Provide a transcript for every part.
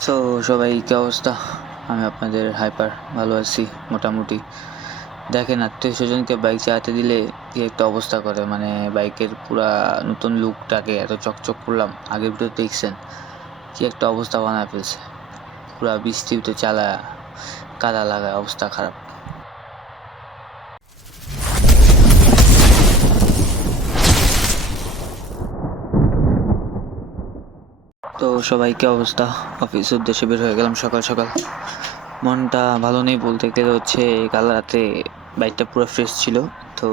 So সবাই, কী অবস্থা? আমি আপনাদের হাইপার ভালো আছি, মোটামুটি। দেখেন, আত্মীয় স্বজনকে বাইক চালাতে দিলে কী একটা অবস্থা করে? মানে বাইকের পুরা নতুন লুকটাকে এত চকচক করলাম। আগের ভিডিও দেখছেন? কী একটা অবস্থা বানায় ফেলছে। পুরা বৃষ্টিতে চালা, কাদা লাগায় অবস্থা খারাপ। তো সবাই কি অবস্থা? অফিস উদ্দেশ্যে বের হয়ে গেলাম সকাল সকাল। মনটা ভালো নেই বলতে গেলে হচ্ছে কাল রাতে বাইকটা পুরো ফ্রেশ ছিল। তো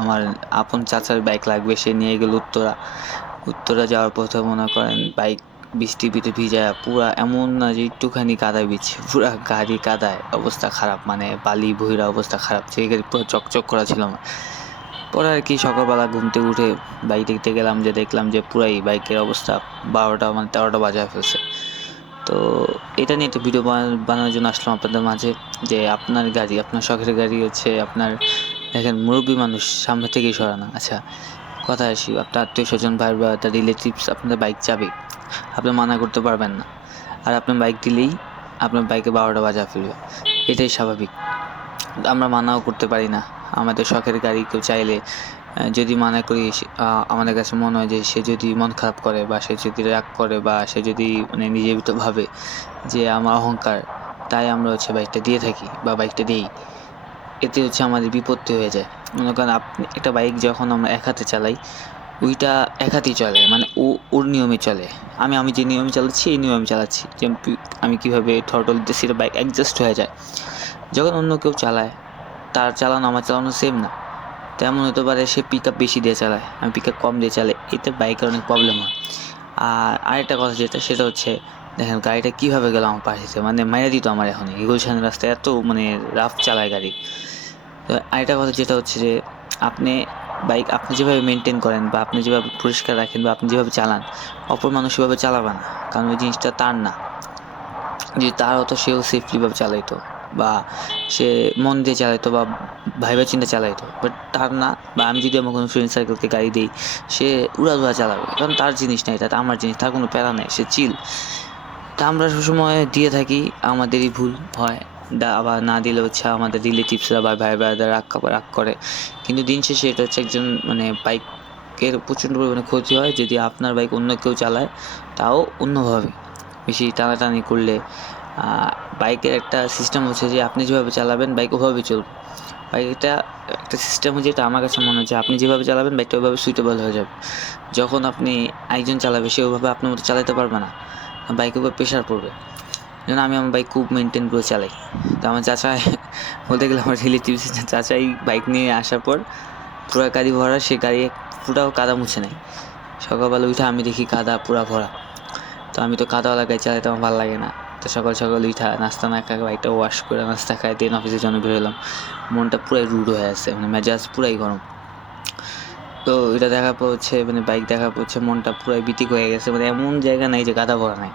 আমার আপন চাচার বাইক লাগবে, সে নিয়ে গেল উত্তরা। উত্তরা যাওয়ার পথে মনে করেন বাইক বৃষ্টি পিঠে ভিজায় পুরা এমন না যে একটুখানি কাদায় বিচ্ছে পুরা গাড়ি কাদায় অবস্থা খারাপ মানে বালি ভুইরা অবস্থা খারাপ। সেই গাড়ি পুরো চকচক করা ছিল আমার। পরে আর কি সকালবেলা ঘুম থেকে উঠে বাইক দেখতে গেলাম, যে দেখলাম যে পুরাই বাইকের অবস্থা। বারোটা মানে তেরোটা বাজায় ফেলছে তো এটা নিয়ে একটা ভিডিও বানানোর জন্য আসলাম আপনাদের মাঝে, যে আপনার গাড়ি, আপনার শখের গাড়ি হচ্ছে আপনার, দেখেন মুরব্বী মানুষ সামনে থেকেই সরানো আচ্ছা কথা আসি, আপনার আত্মীয় স্বজন ভাই বা তার রিলেটিভস আপনাদের বাইক চাবে? আপনি মানা করতে পারবেন না। আর আপনার বাইক দিলেই আপনার বাইকে বারোটা বাজা ফেলবে এটাই স্বাভাবিক। আমরা মানাও করতে পারি না। আমাদের শখের গাড়ি কেউ চাইলে যদি মানা করি আমাদের কাছে মনে হয় যে সে যদি মন খারাপ করে বা সে যদি রাগ করে বা সে যদি মানে নিজের ভিতর ভাবে যে আমার অহংকার, তাই আমরা হচ্ছে বাইকটা দিয়ে থাকি বা বাইকটা দিই। এতে হচ্ছে আমাদের বিপত্তি হয়ে যায়। মনে করেন আপনি একটা বাইক যখন আমরা এক হাতে চালাই, ওইটা এক হাতেই চলে মানে ও, ওর নিয়মে চলে। আমি আমি যে নিয়মে চালাচ্ছি, এই নিয়মে চালাচ্ছি। পি- আমি কীভাবে থটল দিতে সেটা বাইক অ্যাডজাস্ট হয়ে যায়। যখন অন্য কেউ চালায় তার চালানো, আমার চালানো সেম না। তেমন হতে পারে সে পিক আপ বেশি দিয়ে চালায়, আমি পিক আপ কম দিয়ে চালাই, এতে বাইকের অনেক প্রবলেম হয়। আর আরেকটা কথা যেটা, সেটা হচ্ছে, দেখেন গাড়িটা কীভাবে গেল আমার পাশে মানে মাইরা দিত আমার এখন। গুলশানের রাস্তায় এত মানে রাফ চালায় গাড়ি। তো আরেকটা কথা যেটা হচ্ছে যে, আপনি বাইক আপনি যেভাবে মেনটেন করেন বা আপনি যেভাবে পরিষ্কার রাখেন বা আপনি যেভাবে চালান, অপর মানুষ সেভাবে চালাবে না। কারণ ওই জিনিসটা তার না। যদি তার হতো সেও সেফলিভাবে চালাইতো। বা সে মন দিয়ে চালাইতো বা ভাইবা চিন্তা চালাইতো। বাট তার না, বা আমি যদি আমার কোনো ফ্রেন্ড সার্কেলকে গাড়ি দিই, সে উড়াধুরা চালাবে। কারণ তার জিনিস নাই এটা আমার জিনিস, তার কোনো প্যারা নেই, সে চিল তা আমরা সবসময় দিয়ে থাকি, আমাদেরই ভুল হয়। আবার না দিলে হচ্ছে আমাদের রিলেটিভসরা বা ভাই ভাইদের রাগ রাগ করে। কিন্তু দিন শেষে এটা হচ্ছে একজন মানে বাইকের প্রচণ্ড পরিমাণে ক্ষতি হয়। যদি আপনার বাইক অন্য কেউ চালায়, তাও অন্যভাবে। বেশি টানাটানি করলে বাইকের একটা সিস্টেম হচ্ছে যে আপনি যেভাবে চালাবেন বাইক ওভাবে চলবে। বাইকটা একটা সিস্টেম হচ্ছে যেটা আমার কাছে মনে হচ্ছে, আপনি যেভাবে চালাবেন বাইকটা ওইভাবে সুইটেবল হয়ে যাবে। যখন আপনি একজন চালাবে, সে ওইভাবে আপনার মতো চালাতে পারবে না। বাইকের উপর প্রেশার পড়বে। যেন আমি আমার বাইক খুব মেনটেন করে চালাই। তো আমার চাচা, বলতে গেলে আমার রিলেটিভস চাচাই বাইক নিয়ে আসার পর পুরো গাড়ি ভরা, সে গাড়ি পুরাও কাদা মুছে নেয়। সকালবেলা উঠে আমি দেখি কাদা পুরা ভরা। তো আমি তো কাদাওয়ালা গাড়ি চালাতে আমার ভালো লাগে না। তো সকাল সকাল উঠা নাস্তা না খাই বাইকটা ওয়াশ করে নাস্তা খাই দেন অফিসের জন্য বেরোলাম মনটা পুরাই রুড হয়ে আছে মানে মেজাজ পুরাই গরম। তো এটা দেখার পর হচ্ছে মানে বাইক দেখার হচ্ছে মনটা পুরাই বিতিক হয়ে গেছে মানে এমন জায়গা নাই যে গাদা ভরা নাই।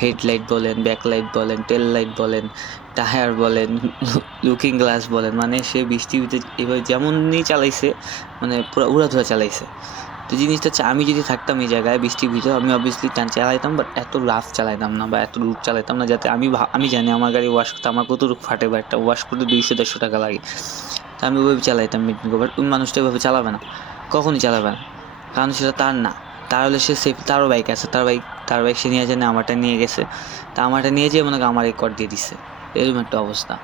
হেডলাইট বলেন ব্যাকলাইট বলেন টেল লাইট বলেন, টায়ার বলেন লুকিং গ্লাস বলেন মানে সে বৃষ্টি এভাবে যেমনই চালাইছে মানে পুরো উড়াধুরা চালাইছে। তো জিনিসটা হচ্ছে আমি যদি থাকতাম এই জায়গায় বৃষ্টির ভিতরে, আমি অবভিয়াসলি চালাইতাম বাট এত রাফ চালাইতাম না বা এত রুট চালাইতাম না যাতে আমি আমি জানি আমার গাড়ি ওয়াশ করতে আমার কত ফাটে বা একটা ওয়াশ করতে দুইশো, দেড়শো টাকা লাগে। তো আমি ওইভাবে চালাইতাম করব বাট ওই মানুষটা ওইভাবে চালাবে না। কখনই চালাবে না। কারণ সেটা তার না। তার হলে সে সেফ তারও বাইক আছে, তার বাইক তার বাইক সে নিয়ে জানে আমারটা নিয়ে গেছে। তা আমারটা নিয়ে যেয়ে মনে আমার কর দিয়ে দিচ্ছে এরকম একটা অবস্থা।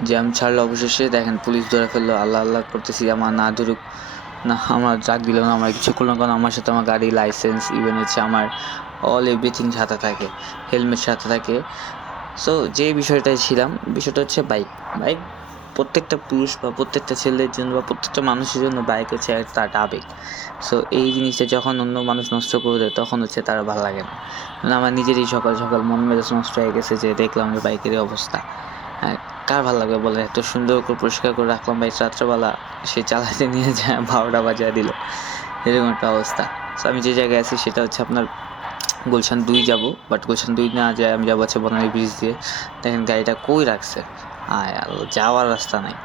জ্যাম ছাড়লো অবশেষে। দেখেন, পুলিশ ধরে ফেলল। আল্লাহ আল্লাহ করতেছি, আমার না ধরুক, না, আমার ডাক দিল না, আমার কিছু করল না কারণ আমার সাথে আমার গাড়ি লাইসেন্স ইভেন হচ্ছে আমার অল এভরিথিং সাথে থাকে হেলমেট সাথে থাকে। সো যে বিষয়টায় ছিলাম, বিষয়টা হচ্ছে বাইক বাইক প্রত্যেকটা পুরুষ বা প্রত্যেকটা ছেলের জন্য বা প্রত্যেকটা মানুষের জন্য বাইক হচ্ছে একটা আবেগ। সো এই জিনিসটা যখন অন্য মানুষ নষ্ট করে দেয়, তখন হচ্ছে তারা ভালো লাগে না। মানে আমার নিজেরই সকাল সকাল মন মেজাজ নষ্ট হয়ে গেছে যে দেখলাম যে বাইকের অবস্থা। হ্যাঁ কার ভালো লাগবে বলে এত সুন্দর করে পরিষ্কার করে রাখলাম ভাই, রাত্রেবেলা সে চালাতে নিয়ে যায় বারোটা বাজিয়ে দিল। এরকম একটা অবস্থা। সো আমি যে জায়গায় আছি সেটা হচ্ছে আপনার গুলশান দুই যাব বাট গুলশান দুই না যায় আমি যাব হচ্ছে বনানী ব্রিজ দিয়ে। দেখেন গাড়িটা কই রাখছে? আয় আল্লাহ, যাওয়ার রাস্তা নাই।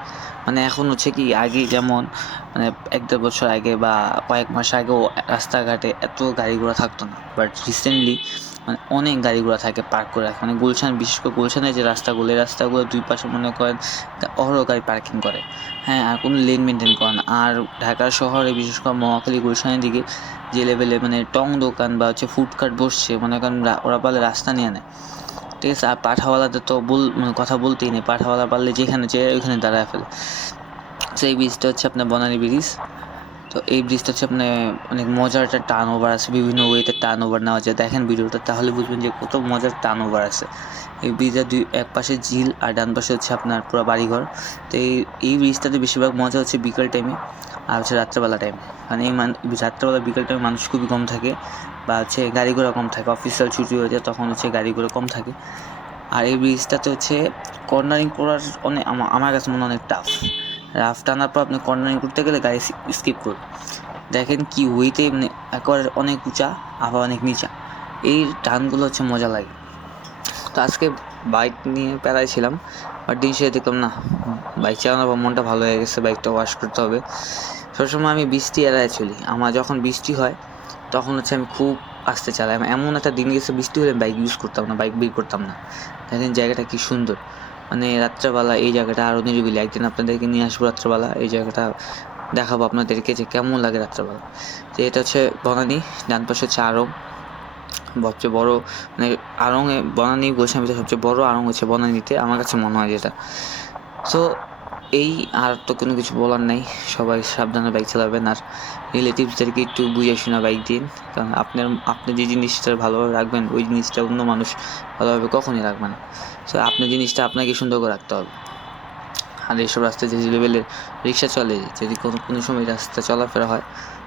মানে এখন হচ্ছে কি, আগে যেমন মানে এক দেড় বছর আগে বা কয়েক মাস আগেও রাস্তাঘাটে এত গাড়ি ঘোড়া থাকতো না। বাট রিসেন্টলি মানে অনেক গাড়ি ঘোড়া থাকে পার্ক করে রাখে। মানে গুলশান, বিশেষ করে গুলশানের যে রাস্তাগুলো, এই রাস্তাগুলো দুই পাশে মনে করেন অহরহ গাড়ি পার্কিং করে। হ্যাঁ আর কোনো লেন মেনটেন করে না। আর ঢাকা শহরে, বিশেষ করে মহাখালী গুলশানের দিকে, যে লেভেলে মানে টং দোকান বা হচ্ছে ফুডকার্ট বসছে, মনে করেন ওরা পারলে রাস্তা নিয়ে নেয়। ঠিক আছে? আর পাঠাওয়ালাদের তো বল মানে কথা বলতেই নেই। পাঠাওয়ালা পারলে যেখানে যে ওইখানে দাঁড়ায় ফেলে। সেই ব্রিজটা হচ্ছে আপনার বনানী ব্রিজ তো এই ব্রিজটা হচ্ছে আপনার অনেক মজার একটা টার্ন ওভার আছে, বিভিন্ন ওয়েতে টার্ন ওভার নেওয়া যায়। দেখেন ভিডিওটা, তাহলে বুঝবেন যে কত মজার টার্ন ওভার আছে। এই ব্রিজের দুই, এক পাশে ঝিল আর ডান পাশে হচ্ছে আপনার পুরো বাড়িঘর। তো এই এই ব্রিজটাতে বেশিরভাগ মজা হচ্ছে বিকেল টাইমে আর হচ্ছে রাত্রেবেলা টাইম মানে এই মান রাত্রেবেলা বিকেল টাইমে মানুষ খুবই কম থাকে বা হচ্ছে গাড়ি ঘোড়া কম থাকে অফিসিয়াল ছুটি হয়ে যায় তখন হচ্ছে গাড়ি ঘোড়া কম থাকে। আর এই ব্রিজটাতে হচ্ছে কর্নারিং করার অনেক আমার কাছে মনে অনেক টাফ রাফ টানার পর আপনি কর্নারিং করতে গেলে গাড়ি স্কিপ করুন। দেখেন কি ওইতে মানে একবার অনেক উঁচা, আবার অনেক নিচা। এই টানগুলো হচ্ছে মজা লাগে। তো আজকে বাইক নিয়ে প্যারায় ছিলাম বাট দিন শেষে দেখলাম না বাইক চালানোর পর মনটা ভালো হয়ে গেছে বাইকটা ওয়াশ করতে হবে। সবসময় আমি বৃষ্টি এড়ায় চলি। আমার যখন বৃষ্টি হয়, তখন হচ্ছে আমি খুব আস্তে চালাই। এমন একটা দিন গেছে বৃষ্টি হলে বাইক ইউজ করতাম না বাইক বের করতাম না। দেখেন জায়গাটা কি সুন্দর। মানে রাত্রেবেলা এই জায়গাটা আরও নিরিবিলি। একদিন আপনাদেরকে নিয়ে আসব রাত্রেবেলা, এই জায়গাটা দেখাবো আপনাদেরকে যে কেমন লাগে রাত্রেবেলা। তো এটা হচ্ছে বনানি, ডান পাশে হচ্ছে আরং সবচেয়ে বড় মানে আরঙে বনানি গোস্বামীতে সবচেয়ে বড়ো আরং হচ্ছে বনানিতে, আমার কাছে মনে হয় যেটা। সো এই আর তো কোনো কিছু বলার নাই। সবাই সাবধানে বাইক চালাবেন আর রিলেটিভসদেরকে একটু বুঝে শোনা বাইক দিন। কারণ আপনার, আপনি যে জিনিসটা ভালোভাবে রাখবেন, ওই জিনিসটা অন্য মানুষ ভালোভাবে কখনই রাখবে না। সো আপনার জিনিসটা আপনাকে সুন্দর করে রাখতে হবে। আর এইসব রাস্তায় যে লেভেলের রিক্সা চলে, যদি কোনো কোনো সময় রাস্তা চলাফেরা হয়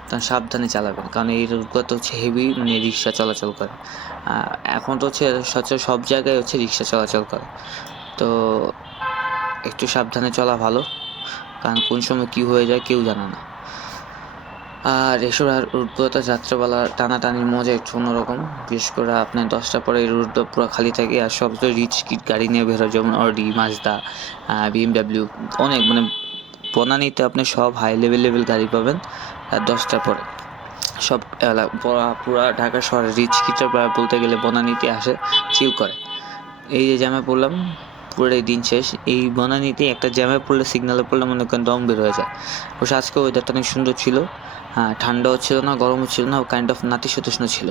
তখন সাবধানে চালাবেন। কারণ এই রোডগুলো তো হচ্ছে হেভি মানে রিক্সা চলাচল করে। এখন তো হচ্ছে সচরাচর সব জায়গায় হচ্ছে রিক্সা চলাচল করে। তো একটু সাবধানে চলা ভালো। কারণ কোন সময় কী হয়ে যায় কেউ জানে না। আর এসব আর রোডগুলোতে যাত্রাবেলা টানাটানির মজা একটু অন্যরকম। বিশেষ করে আপনার দশটা পরে এই রোডটা পুরো খালি থাকে আর সব তো রিচ কিট গাড়ি নিয়ে বেরোয় যেমন অডি মাজদা বিএমডাব্লিউ অনেক মানে বনানীতে আপনি সব হাই লেভেল লেভেল গাড়ি পাবেন আর দশটার পরে। সব পুরা ঢাকা শহরে রিচ প্রায় বলতে গেলে বনানীতে আসে চিল করে। এই যে জ্যামে পড়লাম পুরোটাই দিন শেষ। এই বনানীতে একটা জ্যামে পড়লে সিগনালে পড়লে মনে করেন দম বের হয়ে যায়। অবশ্য আজকে ওয়েদারটা অনেক সুন্দর ছিল। হ্যাঁ ঠান্ডাও ছিল না, গরমও ছিল না কাইন্ড অফ নাতিশীতোষ্ণ ছিল।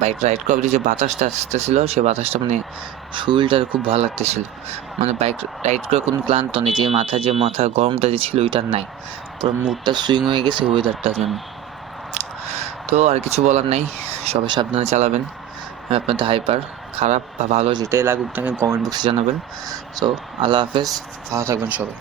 বাইক রাইড করার যে বাতাসটা আসতেছিল সেই বাতাসটা মানে শরীরটার খুব ভালো লাগতেছিল। মানে বাইক রাইড করে কোনো ক্লান্ত নেই, যে মাথা যে মাথা, গরমটা যে ছিল ওইটার নাই। পুরো মুডটা সুইং হয়ে গেছে ওয়েদারটার জন্য। তো আর কিছু বলার নাই, সবাই সাবধানে চালাবেন। আপনাদের হাইপার খারাপ বা ভালো যেটাই লাগুক তাকে কমেন্ট বক্সে জানাবেন। সো আল্লাহ হাফেজ, ভালো থাকবেন সবাই।